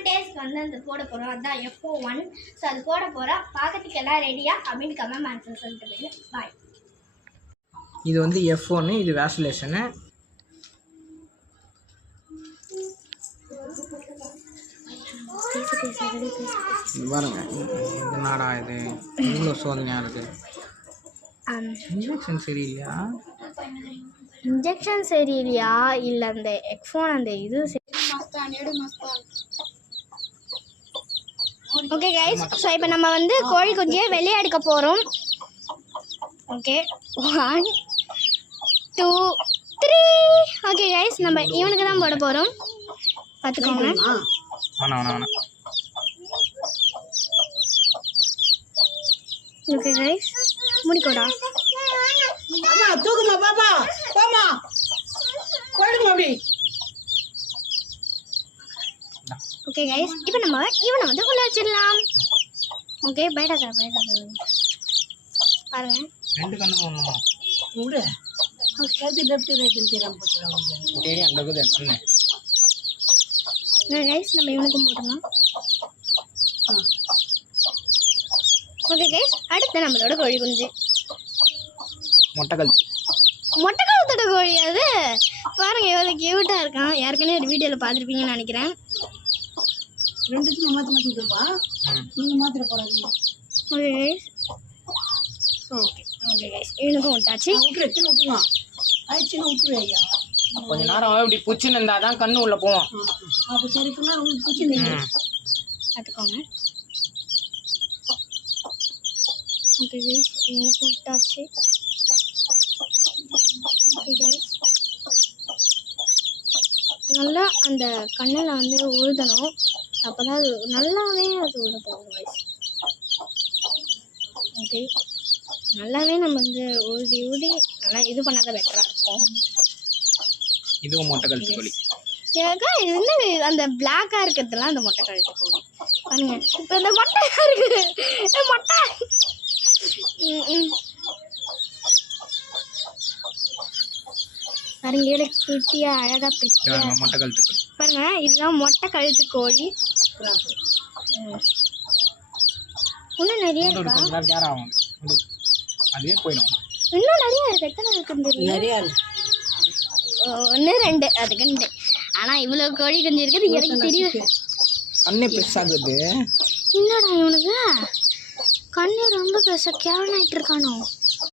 1 டேஸ்க்கு வந்து அந்த போட போகிறோம். அதுதான் F1. ஸோ அது போட போகிறோம். பார்க்கறதுக்கு எல்லாம் ரெடியா அப்படின்னு கமெண்ட் ஆன்சர் சொல்லிட்டு போயிடு. பாய். இது வந்து F1, இது வேக்சிலேஷனு. பாருங்க இது நாடா இது இவ்வளோ சோதனையாக இருக்குது. இன்ஜெக்ஷன் சரியில்லையா? இன்ஜெக்ஷன் சரியில்லையா இல்லை அந்த F1 அந்த இது ஓகே கைஸ். ஸோ இப்போ நம்ம வந்து கோழி குஞ்சியை வெளியே எடுக்க போகிறோம். ஓகே 1 2 3. ஓகே கைஸ் நம்ம இவனுக்கு தான் போட போகிறோம். பார்த்துக்கோங்க. வேணாம். Okay guys முடிக்கோடா. தூக்குமா பாப்பா பாமா போடுங்க அப்படி. ஓகே கைஸ் இப்போ நம்ம இவனை வந்து உள்ள வச்சிடலாம். ஓகே பைடாதா பாருங்க. 2 கண்ணு ஒண்ணுமா விடு. அது லெஃப்ட் ரைட் தெரியாம போச்சுடா. சரி அந்த கூட கண்ணு. கைஸ் நம்ம இவனுக்கும் போடலாம். ஓகே கைஸ் அடுத்து நம்மளோட கோழி குஞ்சு மொட்டை கழுத்தோட கோழி. அது பாருங்க எவ்வளோ கியூட்டாக இருக்கான். ஏற்கனவே ஒரு வீடியோவில் பார்த்துருப்பீங்கன்னு நினைக்கிறேன். ரெண்டுக்கும் மாற்றிருப்பா. நீங்கள் மாத்திர போகிறாங்க. ஓகே கைஸ் ஓகே கைஸ் இவனுக்கும் விட்டாச்சு. விட்டுருவான் ஆயிடுச்சுன்னு விட்டுருவே ஐயா. கொஞ்ச நேரம் இப்படி புச்சுன்னு இருந்தால் தான் கண்ணு உள்ளே போவோம். அப்போ சரி ஃபுல்லாக உங்களுக்கு பிடிச்சிருந்தீங்க பார்த்துக்கோங்க. ஓகே கைஸ் இவனுக்கும் விட்டாச்சு. ஓகே கைஸ் நல்லா அந்த கண்ணில் வந்து உழுதணும். அப்போ தான் அது நல்லாவே அது உள்ள போகும் கைஸ். ஓகே நல்லாவே நம்ம வந்து ஊதி நல்லா இது பண்ணாத பெட்டராக இருக்கும். இதுவும் மொட்டை கழுத்து கோழி. ஏக்கா இது வந்து அந்த பிளாக்காக இருக்கிறதுலாம் அந்த மொட்டை கழுத்து கோழி. பாருங்க இப்போ இந்த மொட்டையாக இருக்குது மொட்டை. பாருங்க ஏழு குட்டியா அழகாக பிடிச்சியா மொட்டை கழுத்து கோழி. பாருங்க இதுதான் மொட்டை கழுத்து கோழி. இன்னும் நிறைய இருக்கா? அதே போயிடும். இன்னும் நிறைய இருக்கு. எத்தனை இருக்குன்னு தெரியல. நிறையா 1 2 அதுக்கு 2. ஆனால் இவ்வளோ கோழி குஞ்சு இருக்குது எனக்கு தெரியும். கண்ணே பெருசாகுது. என்னடா இவனுக்கு கண்ணு ரொம்ப பெருசாக கேவலாயிட்டு இருக்கானோ.